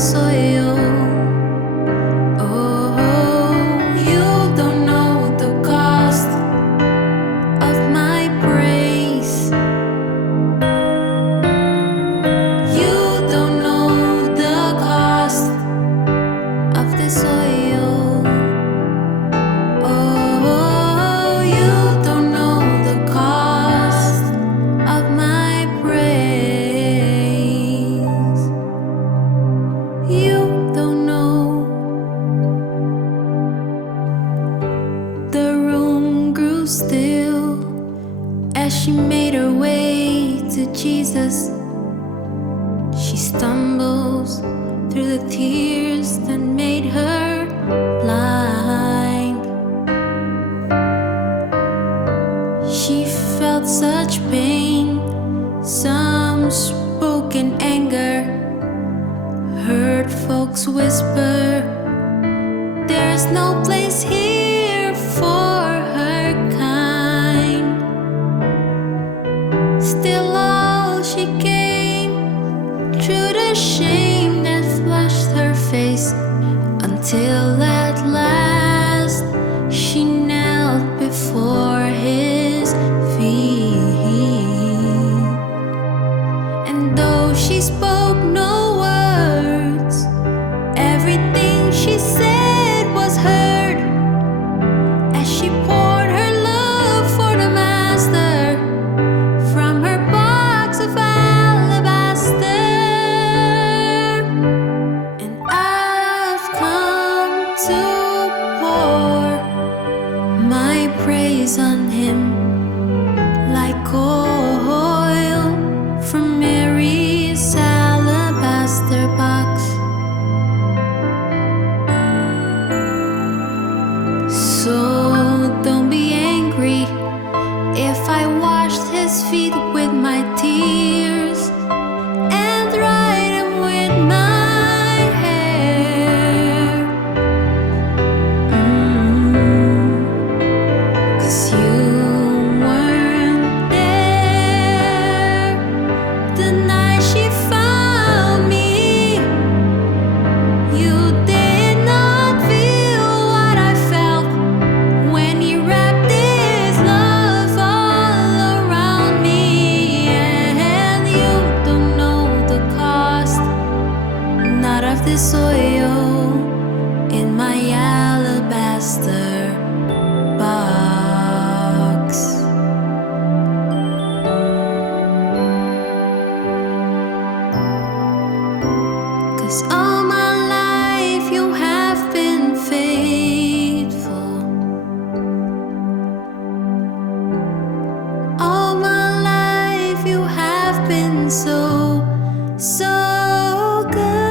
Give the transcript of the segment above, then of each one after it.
soil. Oh, you don't know the cost of my praise. You don't know the cost of this oil. Oh, you don't know the cost of my praise. You don't know. The room grew still as she made her way to Jesus. She stumbles through the tears that made her blind. She felt such pain, some spoke in anger, heard folks whisper, there's no place here for her kind. Still all she came through the shame that flushed her face, until at last she knelt before his feet. And though she spoke no words, everything she said was heard, as she poured her love for the master from her box of alabaster. And I've come to pour my praise on him like oil from Mary's alabaster box. So don't be angry if I washed his feet with my tears and dried him with my hair. 'Cause you weren't there the night she found me. You did not feel what I felt when he wrapped his love all around me. And you don't know the cost, not of this oil in my alabaster box. 'Cause all my life you have been faithful. All my life you have been so, so good.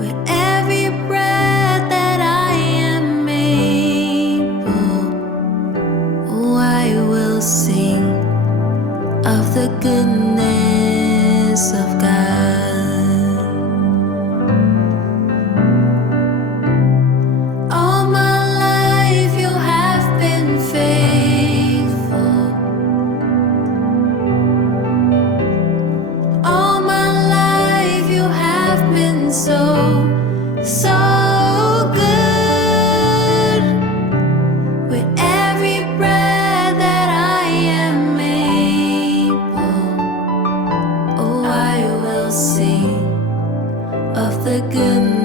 With every breath that I am able, oh, I will sing of the goodness of God. All my life you have been faithful. All my life you have been so, so good. With every breath that I am able, oh, I will sing of the goodness